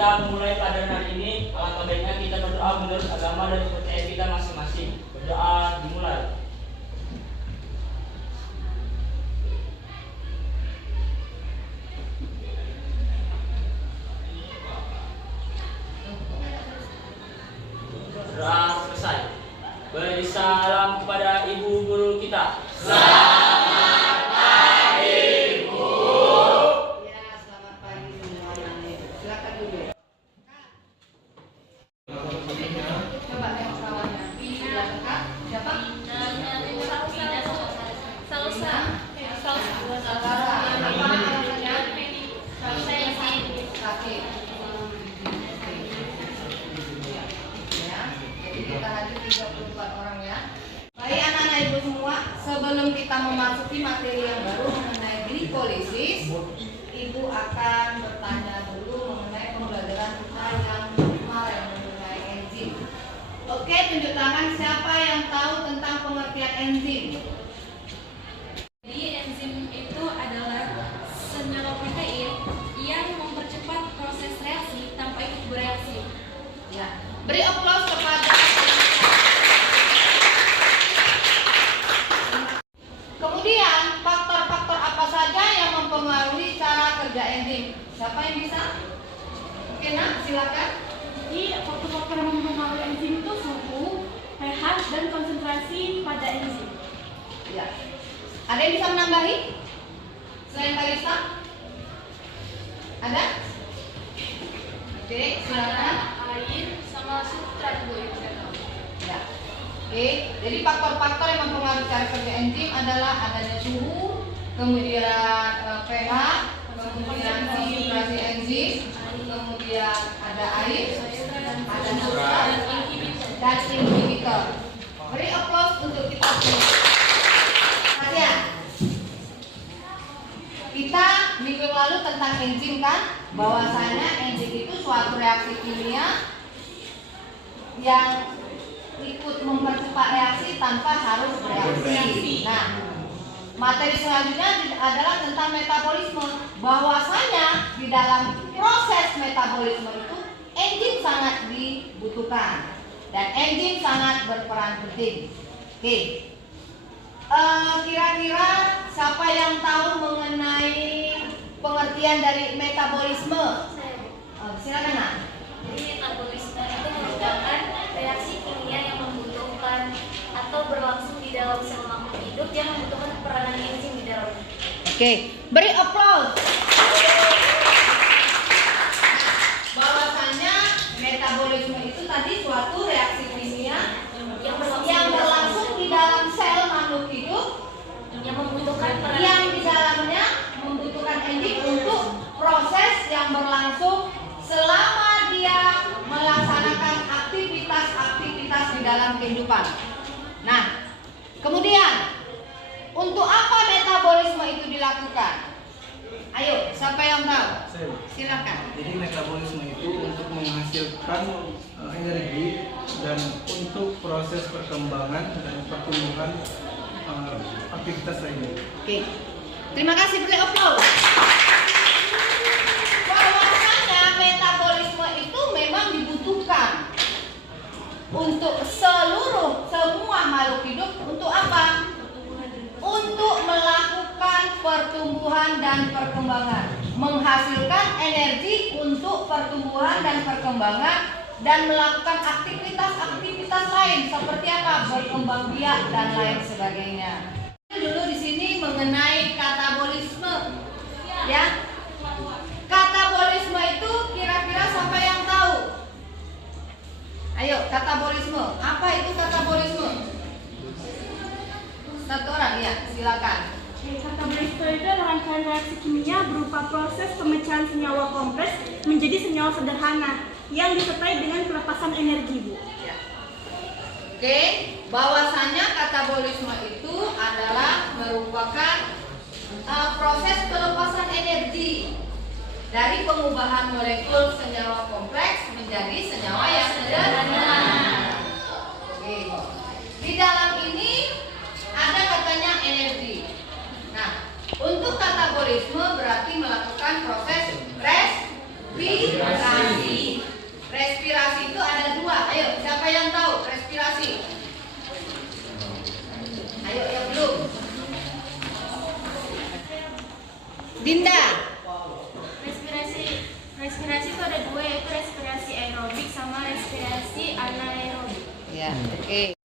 kita memulai pelajaran hari ini, alangkah baiknya kita berdoa menurut agama dan kepercayaan kita masing-masing. Berdoa dimulai. Doa selesai. Beri salam kepada ibu guru kita. Selamat pagi, Bu. Ya, selamat pagi semuanya. Silakan dulu. Coba yang salahnya. Silakan Kak. Siapa? Salsa. Apa alasannya? Sakit. Ya, jadi kita hadir 34 orang ya. Baik anak-anak ibu semua, sebelum kita memasuki materi yang baru mengenai glikolisis, ibu akan bertanya dulu mengenai pembelajaran kita yang kemarin mengenai enzim. Oke, tunjuk tangan siapa yang tahu tentang pengertian enzim. Jadi enzim itu adalah senyawa protein yang mempercepat proses reaksi tanpa ikut bereaksi. Ya, beri aplaus kepada. Kemudian faktor-faktor apa saja yang mempengaruhi cara kerja enzim? Siapa yang bisa? Oke nak, silakan. Jadi faktor-faktor yang mempengaruhi enzim itu suhu, pH, dan konsentrasi pada enzim. Ya. Ada yang bisa menambahi? Selain Kalista? Ada? Oke, silakan. Air sama substrat Bu. Ya. Oke, jadi faktor-faktor yang mempengaruhi cara kerja enzim adalah adanya suhu, kemudian pH, kemudian konsentrasi enzim, kemudian ada air, ada substrat, dan inhibitor. Beri aplaus untuk kita semua. Perhatian. Kita minggu lalu tentang enzim kan, bahwasanya enzim itu suatu reaksi kimia yang ikut mempercepat reaksi tanpa harus bereaksi. Nah, materi selanjutnya adalah tentang metabolisme. Bahwasanya di dalam proses metabolisme itu enzim sangat dibutuhkan dan enzim sangat berperan penting. Oke, kira-kira siapa yang tahu mengenai pengertian dari metabolisme? Silakan nak. Jadi metabolisme itu merupakan reaksi kimia yang membutuhkan atau berlangsung di dalam sel makhluk hidup yang membutuhkan peranan enzim di dalamnya. Oke, beri aplaus. Bahwasanya metabolisme itu tadi suatu reaksi kimia yang berlangsung di dalam sel makhluk hidup yang membutuhkan peranan yang di dalamnya membutuhkan enzim untuk proses yang berlangsung selama dia melaksanakan aktivitas-aktivitas di dalam kehidupan. Nah, kemudian untuk apa metabolisme itu dilakukan? Ayo, siapa yang tahu? Silakan. Jadi metabolisme itu untuk menghasilkan energi dan untuk proses perkembangan dan pertumbuhan aktivitas lainnya. Oke. Terima kasih, beri aplaus. Bahwasanya metabolisme itu memang dibutuhkan untuk semua makhluk hidup untuk apa? Untuk melakukan pertumbuhan dan perkembangan, menghasilkan energi untuk pertumbuhan dan perkembangan, dan melakukan aktivitas-aktivitas lain seperti apa? Berkembang biak dan lain sebagainya. Dulu di sini mengenai katabolisme, ya. Katabolisme itu kira-kira siapa yang tahu? Ayo, katabolisme. Apa itu katabolisme? Satu orang, ya, silakan. Katabolisme itu adalah rangkaian reaksi kimia berupa proses pemecahan senyawa kompleks menjadi senyawa sederhana yang disertai dengan pelepasan energi, Bu. Ya. Oke, bahwasanya katabolisme itu adalah merupakan proses pelepasan energi dari pengubahan molekul senyawa kompleks menjadi senyawa yang sederhana. Oke. Di dalam ini ada katanya energi. Nah, untuk katabolisme berarti melakukan proses respirasi. Siapa yang tahu respirasi? Ayo yang belum. Dinda. Respirasi itu ada dua, yaitu respirasi aerobik sama respirasi anaerobik. Ya, oke.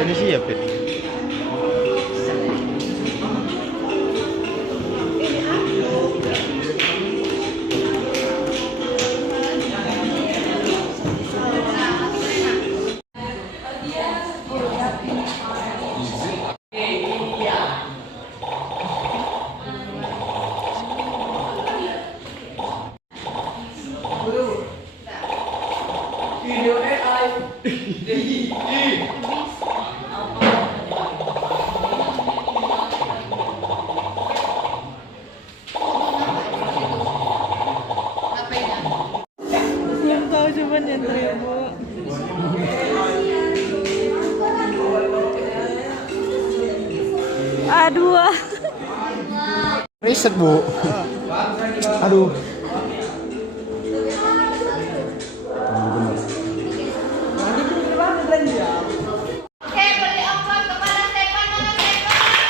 Ini siap ya? Belum tahu cuman yang terima. Aduh. Riset bu. Aduh. Oke, beri aplaus kepada Stefan. Mana Stefan?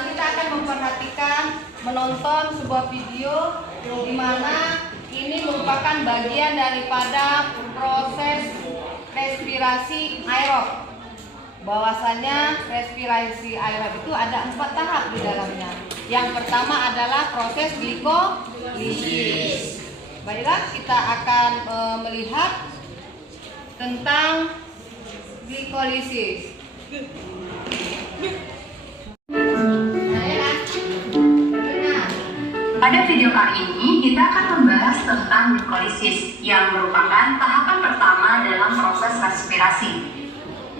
Kita akan memperhatikan menonton sebuah video di mana ini merupakan bagian daripada proses respirasi aerob. Bahwasanya respirasi aerob itu ada 4 tahap di dalamnya. Yang pertama adalah proses glikolisis. Baiklah, kita akan melihat tentang glikolisis. Nah, ya kan? Benar. Pada video kali ini, kita akan membahas tentang glikolisis, yang merupakan tahapan pertama dalam proses respirasi.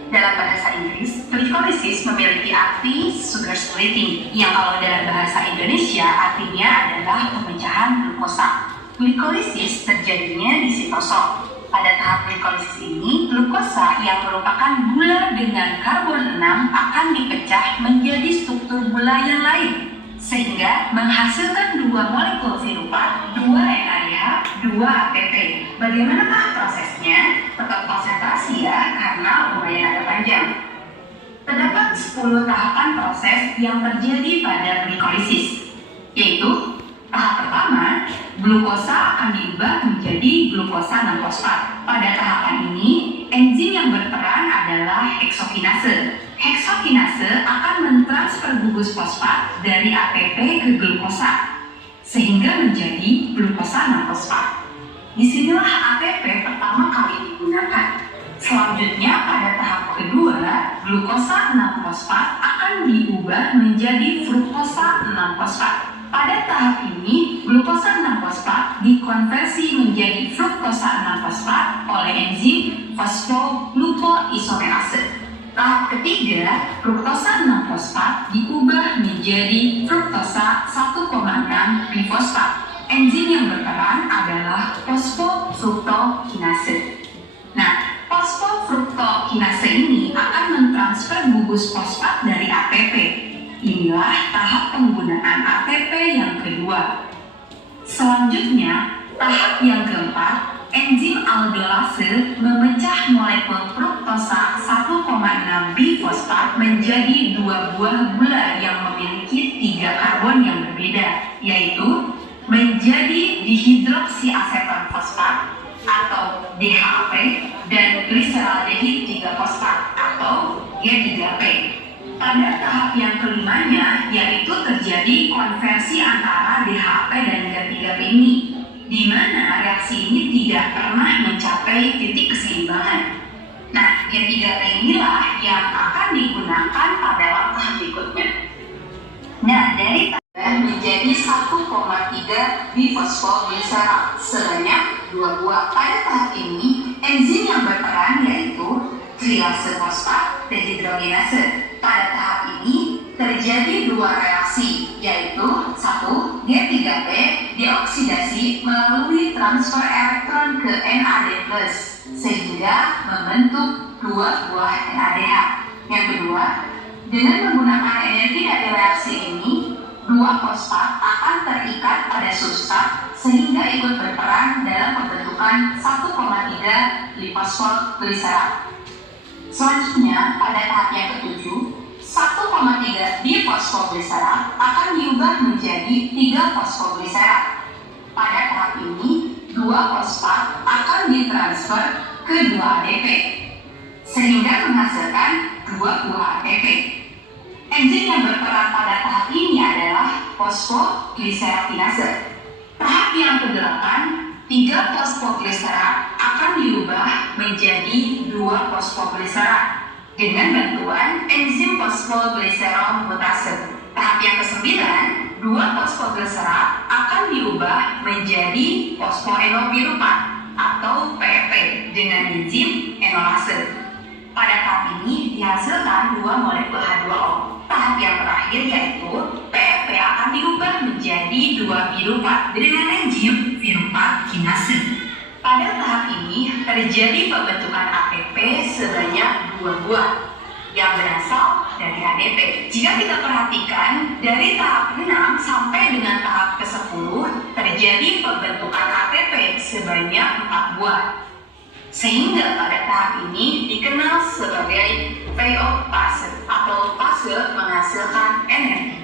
Dalam bahasa Inggris, glikolisis memiliki arti sugar splitting, yang kalau dalam bahasa Indonesia artinya adalah pemecahan glukosa. Glikolisis terjadinya di sitosol. Pada tahap glikolisis ini, glukosa yang merupakan gula dengan karbon 6 akan dipecah menjadi struktur gula yang lain, sehingga menghasilkan 2 molekul virupat, 2 NADH, 2 ATP. Bagaimanakah prosesnya? Tetap konsentrasi ya, karena lumayan agak panjang. Terdapat 10 tahapan proses yang terjadi pada glikolisis, yaitu tahap pertama, glukosa akan diubah menjadi glukosa 6-fosfat. Pada tahapan ini, enzim yang berperan adalah heksokinase. Heksokinase akan mentransfer gugus fosfat dari ATP ke glukosa, sehingga menjadi glukosa 6-fosfat. Disinilah ATP pertama kali digunakan. Selanjutnya, pada tahap kedua, glukosa 6-fosfat akan diubah menjadi fruktosa 6-fosfat. Pada tahap ini, glukosa 6-fosfat dikonversi menjadi fruktosa 6-fosfat oleh enzim fosfoglukoisomerase. Tahap ketiga, fruktosa 6-fosfat diubah menjadi fruktosa 1,6 bifosfat. Enzim yang berperan adalah fosfofruktokinase. Nah, fosfofruktokinase ini akan mentransfer gugus fosfat dari ATP. Inilah tahap penggunaan ATP yang kedua. Selanjutnya, tahap yang keempat, enzim aldolase memecah molekul fruktosa 1,6 bifosfat menjadi 2 buah gula yang memiliki 3 karbon yang berbeda, yaitu menjadi dihidroksiaseton fosfat atau DHAP dan gliseraldehid 3-fosfat atau G3P. Pada tahap yang kelimanya, yaitu terjadi konversi antara DHAP dan G3P ini, di mana reaksi ini tidak pernah mencapai titik keseimbangan. Nah, G3P inilah yang akan digunakan pada tahap berikutnya. Nah, dari menjadi 1,3 bifosfoglycerat sebanyak 2 buah. Pada tahap ini, enzim yang berperan yaitu triase fosfat dehidrogenase. Pada tahap ini terjadi 2 reaksi, yaitu 1. G3P dioksidasi melalui transfer elektron ke NAD+, sehingga membentuk 2 buah NADH. Yang kedua, dengan menggunakan energi dari reaksi ini, 2 fosfat akan terikat pada substrat sehingga ikut berperan dalam pembentukan 1,3 glifosfoglycerat. Selanjutnya, pada tahap yang ketujuh, 1,3 difosfoglycerat akan diubah menjadi 3 fosfoglycerat. Pada tahap ini, 2 fosfat akan ditransfer ke 2 ADP, sehingga menghasilkan 2 buah ATP. Enzim yang berperan pada tahap ini adalah fosfogliseratinase. Tahap yang ke-8, 3 fosfoglycerat akan diubah menjadi 2 fosfoglycerat dengan bantuan enzim fosfoglycerol mutase. Tahap yang ke-9, 2 fosfoglycerat akan diubah menjadi fosfoenopiruvat atau PEP dengan enzim enolase. Pada tahap ini dihasilkan 2 molekul H2O. Tahap yang terakhir yaitu PEP akan diubah menjadi 2 piruvat dengan enzim piruvat kinase. Pada tahap ini terjadi pembentukan ATP sebanyak 2 buah yang berasal dari ADP. Jika kita perhatikan dari tahap 6 sampai dengan tahap ke-10 terjadi pembentukan ATP sebanyak 4 buah. Sehingga pada tahap ini dikenal sebagai phase atau fase menghasilkan energi.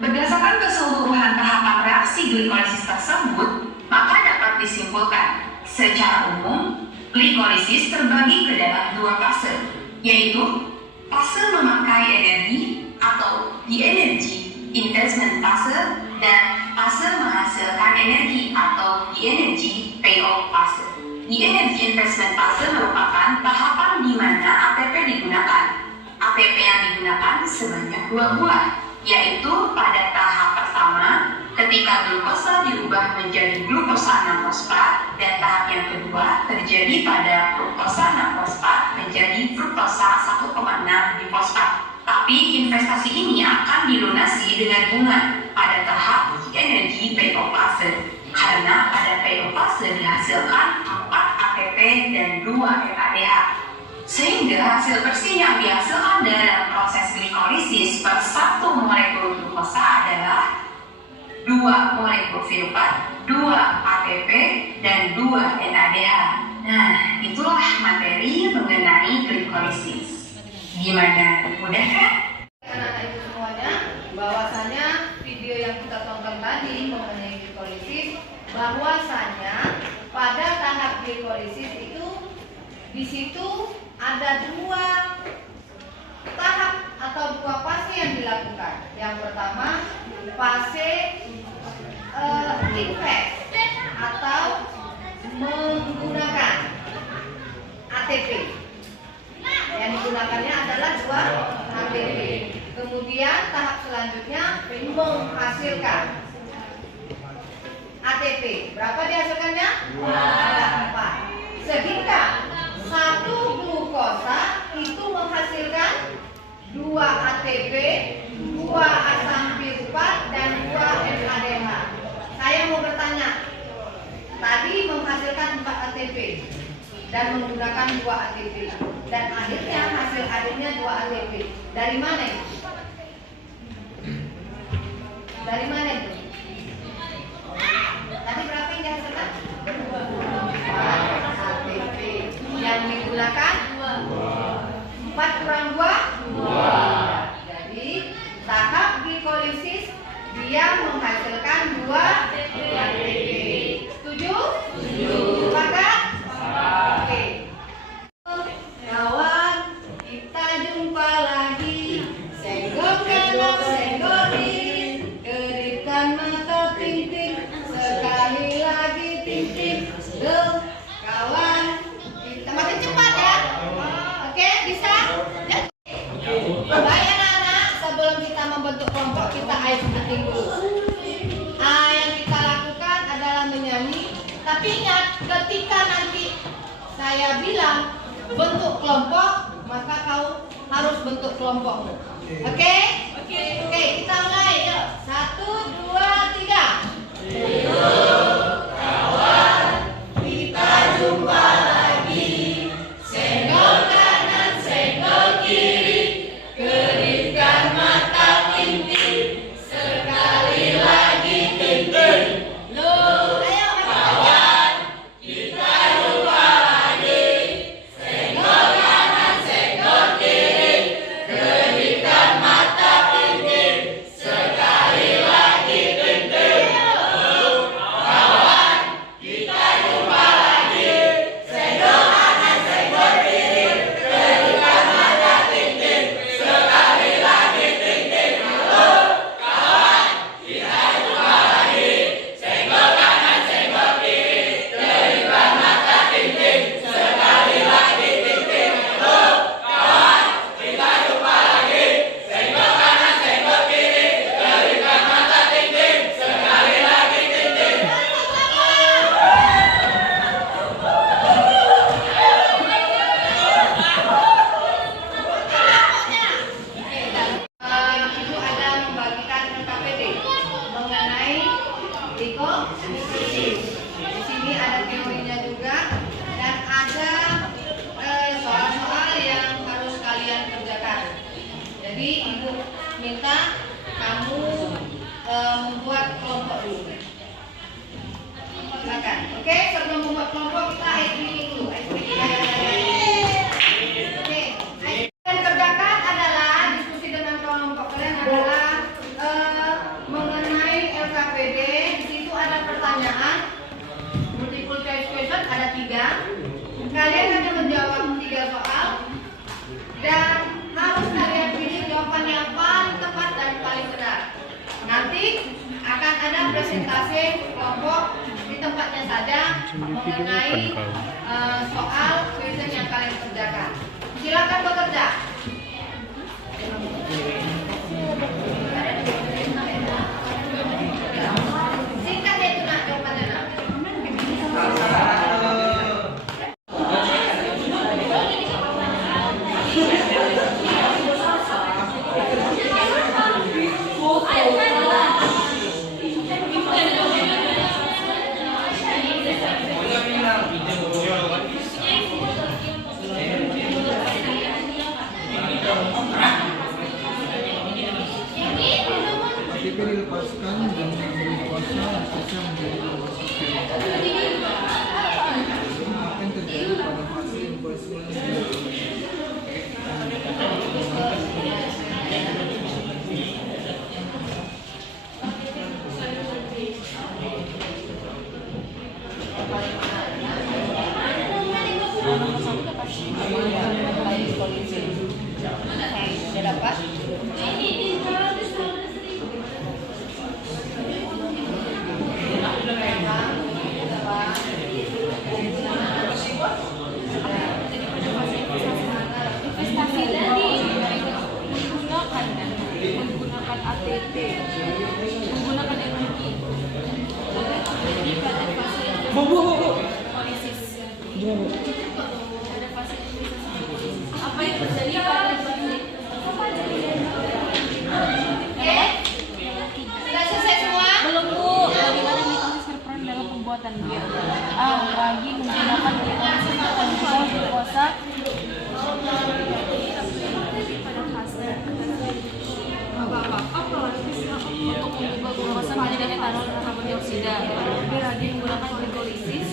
Berdasarkan keseluruhan tahapan reaksi glikolisis tersebut, maka dapat disimpulkan secara umum glikolisis terbagi ke dalam 2 fase, yaitu fase memakai energi atau the energy investment fase dan fase menghasilkan energi atau the energy payoff fase. The energy investment fase merupakan tahapan di mana ATP digunakan. ATP yang digunakan sebanyak 2 buah, yaitu pada tahap pertama ketika glukosa berubah menjadi glukosa 6-fosfat dan tahap yang kedua terjadi pada fruktosa 6-fosfat menjadi fruktosa 1,6 difosfat. Tapi investasi ini akan dilunasi dengan bunga pada tahap energi PO fase karena pada PO fase dihasilkan 4 ATP dan 2 NADH. Sehingga hasil bersih yang dihasilkan dalam proses glikolisis per 1 molekul glukosa adalah 2 molekul fosfat, 2 ATP, dan 2 NADH. Nah, itulah materi mengenai glikolisis. Gimana? Mudah kan? Anak-anak ibu semuanya, bahwasanya video yang kita tonton tadi mengenai glikolisis, bahwasanya pada tahap glikolisis itu di situ ada 2 tahap atau 2 fase yang dilakukan. Yang pertama fase invest atau menggunakan ATP. Yang digunakannya adalah 2 ATP. Kemudian tahap selanjutnya menghasilkan ATP. Berapa dihasilkannya? Ada 4. Sehingga 1 glukosa itu menghasilkan 2 ATP, 2 asam pirufat, dan 2 NADH. Saya mau bertanya, tadi menghasilkan 4 ATP dan menggunakan 2 ATP, dan akhirnya hasil akhirnya 2 ATP. Dari mana itu? Dari mana itu? Tadi berapa yang dihasilkan? 4 ATP. Yang digunakan 4 kurang 2? 2. Jadi tahap glikolisis dia menghasilkan 2 ATP. Setuju? Setuju. Sepakat? Oke. Kawan, kita jumpa lagi. Senggol kanan, senggol kiri, kedipkan mata ting-ting, sekali lagi ting-ting. Kawan, kita makin cepat ya. Oke, bisa? Ya. Baik anak-anak, sebelum kita membentuk kelompok kita ayo penting dulu. Yang kita lakukan adalah menyanyi. Tapi ingat, ketika nanti saya bilang bentuk kelompok, maka kau harus bentuk kelompokmu. Oke? Oke, kita mulai. Yuk. 1, 2, 3. Kawan, kita jumpa lagi. Senggol kanan, senggol kiri, kedipkan mata ting-ting, sekali lagi ting-ting. Loh, ayo kawan, kita jumpa lagi. Senggol kanan, senggol kiri, kedipkan mata ting-ting, sekali lagi ting-ting. Kawan, kita jumpa lagi. Senggol kanan, senggol kiri, kedipkan mata ting-ting, sekali lagi ting-ting. Kawan, kita jumpa lagi. Senggol kanan, senggol kiri, kedipkan mata ting-ting, sekali lagi ting-ting. Kawan, kita jumpa lagi. Senggol kanan, senggol kiri, kedipkan mata ting-ting, sekali lagi ting-ting. Ibu ada membagikan KPD mengenai glikolisis. Di sini ada teorinya juga dan ada soal-soal yang harus kalian kerjakan. Jadi ibu minta kamu membuat kelompok dulu. Silakan. Oke, sebelum membuat kelompok kita icebreaking dulu. Oke, yang kerjakan adalah diskusi dengan kelompok kalian adalah mengenai LKPD. Di situ ada pertanyaan multiple choice question, ada 3. Kalian akan menjawab 3 soal dan harus kalian pilih jawaban yang paling tepat dan paling benar. Nanti akan ada presentasi kelompok di tempatnya saja mengenai soal question yang kalian kerjakan. Silakan bekerja. Singkat ya itu nak. memuaskan dan memberi kuasa khususnya menjadi lembaga sipil. Apa yang terjadi pada fase enforcement Udah dapat? Investasi tadi menggunakan ATP, menggunakan energi. Jadi pada fase polisis. Ada fase apa yang terjadi pada fase Sudah selesai semua? belum Bu, bagaimana glikosis berperan dalam pembuatan bir? A. Lagi menggunakan glikosis untuk membuat glukosa pada fase untuk mengubah glukosa menjadi etanol dan karbon dioksida. B. Lagi menggunakan glikolisis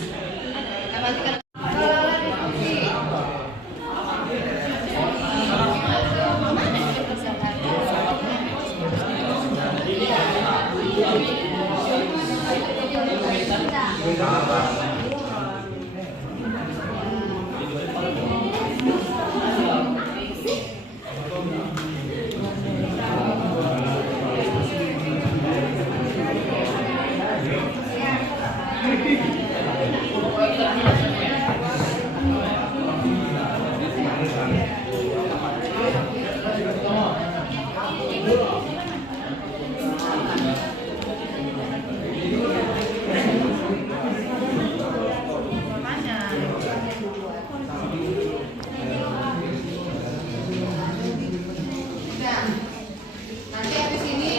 Nanti habis ini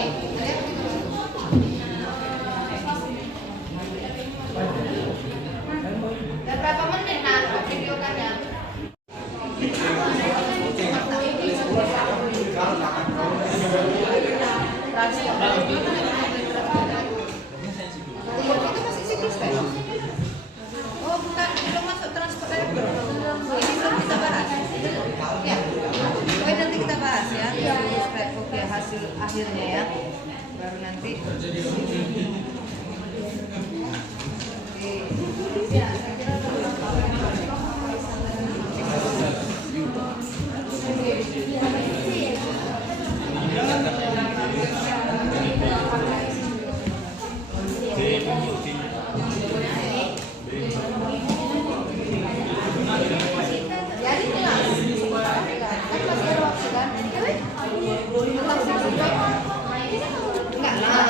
ada berapa menit nah video kan ya? Itu masih siklus kan? Oh bukan, belum masuk transport elektron. Ini belum kita bahas. Ya, oh nanti kita bahas ya. Oke, hasil akhirnya ya. Baru nanti. Oke. Ya, saya kira jadi kelas kan masih ada waktu kan? Enggak lah,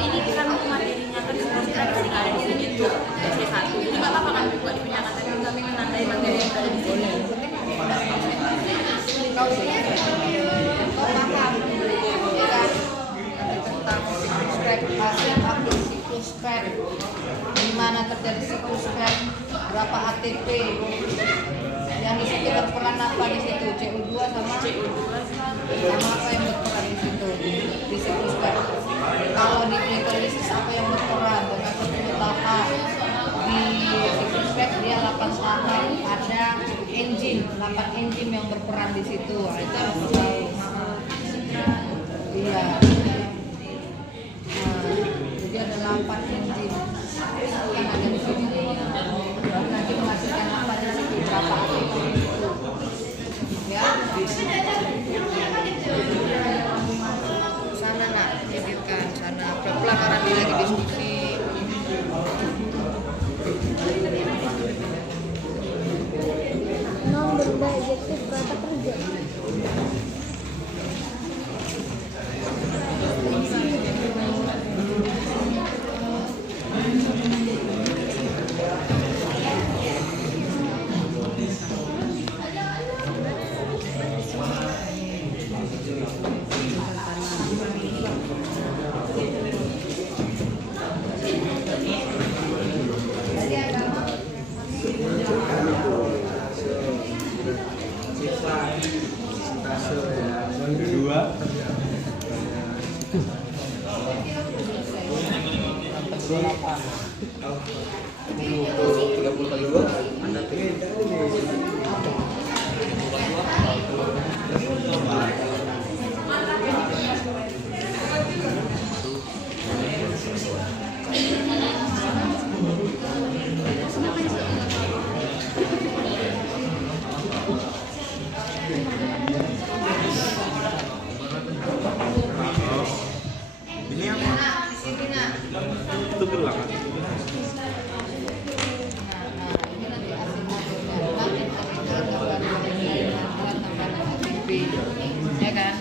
ini kan materinya kan seperti ada di sini tuh C1 jadi nggak apa-apa kan buat dipindahkan tapi kami menandai materi yang ada di sini. kau paham ya kan? Nanti tentang siklus PET, hasil akhir siklus PET, di mana terjadi siklus PET, berapa ATP, yang di situ berperan apa di situ CO2 sama apa yang berperan di situ di siklus PET. Kalau di glikolisis apa yang berperan dengan 10 tahap, di siklus PET dia 8 tahap, ada enzim 8 enzim yang berperan di situ. Nah, itu harus tahu. Iya. Jadi ada 8 enzim yang ada di sini. Nanti menghasilkan apa di situ, berapa ATP itu. Ya. Sana nak, editkan sana. Pelan-pelan orang dia lagi diskusi. objektif berapa kerja? Itu gelang. Ya kan?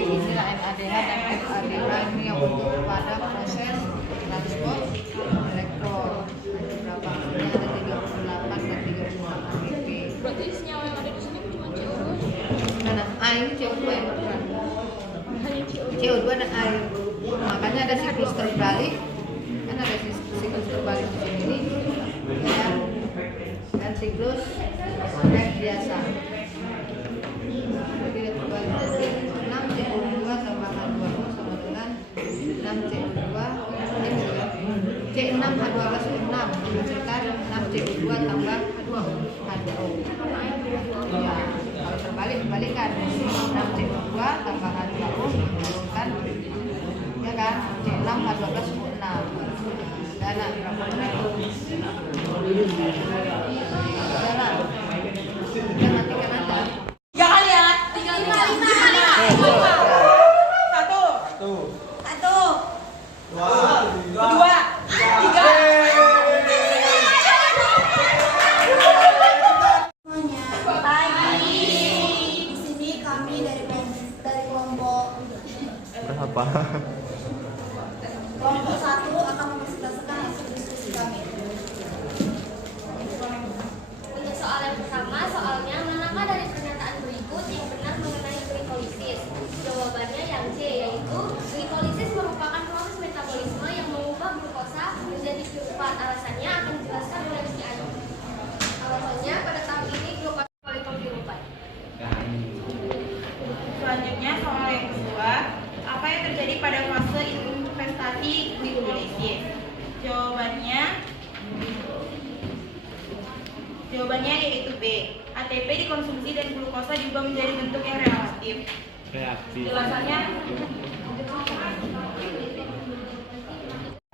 Inilah NADH dan FADH ini yang untuk pada proses transport elektron. Berapa? Ini ada 38 dan 38 pp. Berarti senyawa yang ada di sini cuma CO2? Nah, air CO2 yang berperan. Hanya CO2. CO2 dan air. Makanya ada siklus terbalik. Kan ada siklus terbalik di sini. Dan siklus biasa. Jadi terbalik 6 CO2 tambahkan 2O sama dengan 6 CO2 C6 H12O6 menghasilkan 6 CO2 tambah 2O H2O. Ya, kalau terbalik kebalikan 6 CO2 tambah H2O menghasilkan ya kan C6 H12O6. Dana berapa menit? Dana. Udah matikan aja. 3 kali ya? 3. 'Pagi'. Di sini kami dari kelompok Berapa? kelompok 1 akan mempresentasikan hasil diskusi kami. Untuk soal yang pertama, soalnya manakah dari pernyataan berikut yang benar mengenai glikolisis? Jawabannya yang C, yaitu glikolisis merupakan proses metabolisme yang mengubah glukosa menjadi piruvat. Alasannya akan dijelaskan oleh si Anu. Alasannya pada tahap ini glukosa polikopiruvat. Selanjutnya soal yang kedua, apa yang terjadi pada fase investasi glikolisis? Jawabannya yaitu B. ATP dikonsumsi dan glukosa juga menjadi bentuk yang reaktif. Jelasannya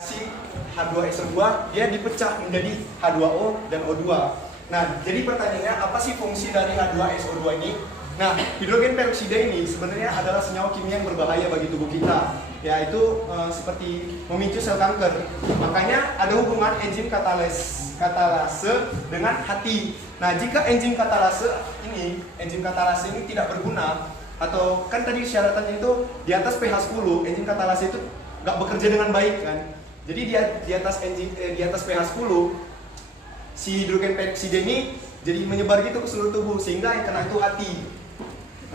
Si H2SO2 dia dipecah menjadi H2O dan O2. Nah, jadi pertanyaannya apa sih fungsi dari H2SO2 ini? Nah, hidrogen peroksida ini sebenarnya adalah senyawa kimia yang berbahaya bagi tubuh kita, yaitu seperti memicu sel kanker. Makanya ada hubungan enzim katalase dengan hati. Nah, jika enzim katalase ini tidak berguna, atau kan tadi syaratannya itu di atas pH 10, enzim katalase itu nggak bekerja dengan baik kan. Jadi di atas pH 10 si hidrogen peroksida ini jadi menyebar gitu ke seluruh tubuh sehingga yang kena itu hati.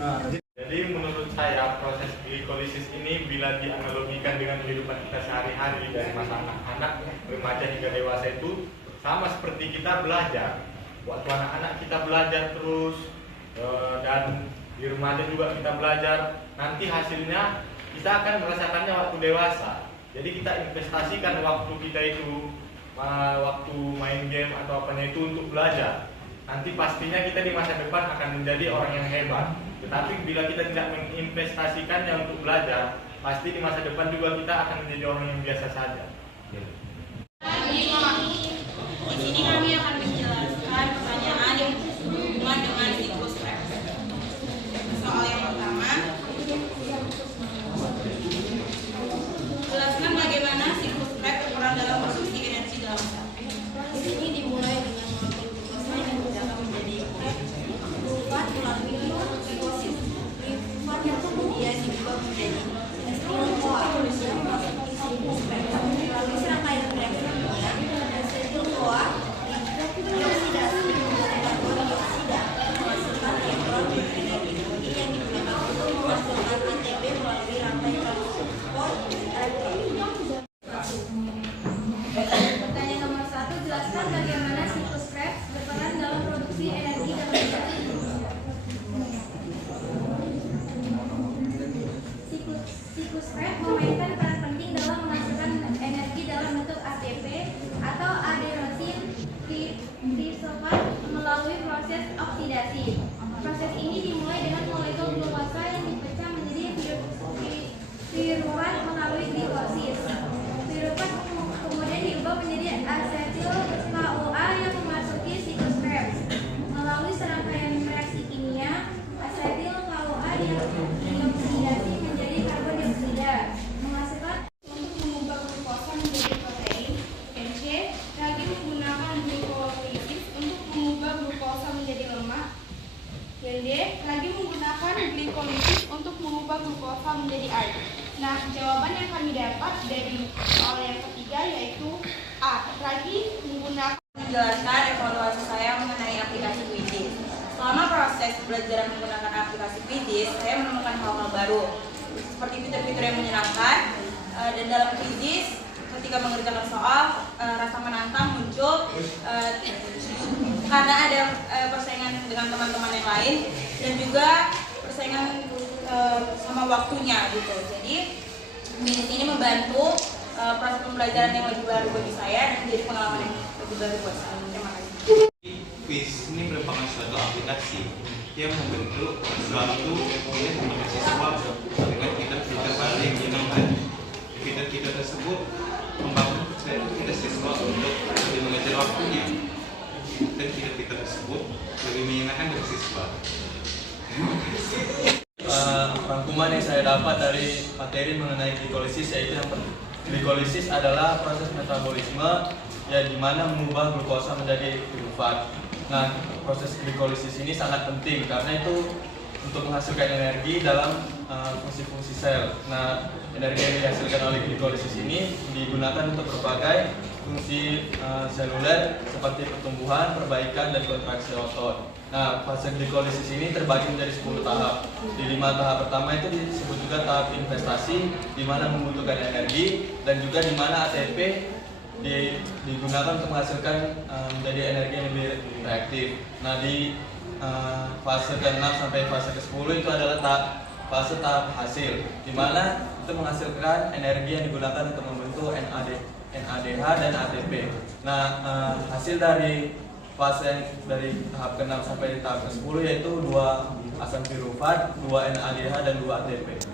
Nah, jadi menurut saya proses glikolisis ini bila dianalogikan dengan kehidupan kita sehari-hari dari masa anak-anak, remaja hingga dewasa itu sama seperti kita belajar. Waktu anak-anak kita belajar terus dan di remaja juga kita belajar, nanti hasilnya kita akan merasakannya waktu dewasa. Jadi kita investasikan waktu kita itu waktu main game atau apanya itu untuk belajar. Nanti pastinya kita di masa depan akan menjadi orang yang hebat. Tetapi bila kita tidak menginvestasikannya untuk belajar, pasti di masa depan juga kita akan menjadi orang yang biasa saja. di sini kami akan menjelaskan pertanyaan yang berhubungan dengan siklus Krebs. Soal yang pertama, jelaskan bagaimana siklus Krebs berperan dalam produksi energi dalam sel. Di sini dimulai dengan molekul glukosa yang berjalan menjadi glukat melalui glikolisis. Glukat yang kemudian diubah menjadi acetyl-CoA yang masuk ke siklus Krebs. Melalui serangkaian reaksi kimia, acetyl-CoA dioksidasi menggunakan dioksida yang menghasilkan elektron berenergi tinggi yang digunakan untuk menghasilkan ATP melalui rantai transport elektron. Pertanyaan nomor 1, jelaskan bagaimana siklus Krebs berperan dalam produksi energi dalam sel. Siklus Krebs memainkan peran penting dalam menghasilkan dalam bentuk ATP atau adenosine trisulfat melalui proses oksidasi. Proses ini dimulai dengan molekul glukosa yang dipecah menjadi piruvat melalui glikosis. Piruvat kemudian diubah menjadi asetil KOA yang memasuki siklus Krebs. Melalui serangkaian reaksi kimia, asetil KOA dioksidasi menjadi karbon dioksida, menghasilkan untuk mengubah glukosa menjadi protein. Dan C, lagi menggunakan glikolisis untuk mengubah glukosa menjadi lemak. Dan D, lagi menggunakan glikolisis untuk mengubah glukosa menjadi air. Nah, jawaban yang kami dapat dari soal yang ketiga yaitu A, lagi menggunakan. Menjelaskan evaluasi saya mengenai aplikasi Quidditch. Selama proses belajar menggunakan aplikasi Quidditch, saya menemukan hal-hal baru seperti fitur-fitur yang menyenangkan. Dan dalam Quidditch, ketika mengerjakan soal, rasa menantang muncul karena ada persaingan dengan teman-teman yang lain dan juga persaingan sama waktunya gitu. Jadi Quidditch ini membantu proses pembelajaran yang lebih baru bagi saya dan menjadi pengalaman yang lebih baru buat saya. Terima kasih. Quiz ini merupakan suatu aplikasi yang membentuk suatu kuliah untuk siswa dengan fitur-fitur paling menyenangkan. Fitur-fitur tersebut membangun kita siswa untuk lebih mengejar waktunya, dan fitur-fitur tersebut lebih menyenangkan bagi siswa. Rangkuman yang saya dapat dari materi mengenai glikolisis yaitu yang glikolisis adalah proses metabolisme yang dimana mengubah glukosa menjadi pirufat. Nah, proses glikolisis ini sangat penting karena itu untuk menghasilkan energi dalam fungsi-fungsi sel. Nah, energi yang dihasilkan oleh glikolisis ini digunakan untuk berbagai fungsi seluler seperti pertumbuhan, perbaikan, dan kontraksi otot. Nah, fase glikolisis ini terbagi menjadi 10 tahap. Di 5 tahap pertama itu disebut juga tahap investasi, di mana membutuhkan energi, dan juga di mana ATP digunakan untuk menghasilkan menjadi energi yang lebih reaktif. Nah, di fase ke-6 sampai fase ke-10 itu adalah fase tahap hasil, di mana itu menghasilkan energi yang digunakan untuk membentuk NADH dan ATP. Nah, hasil dari fase dari tahap ke-6 sampai tahap ke-10 yaitu 2 asam pirufat, 2 NADH, dan 2 ATP.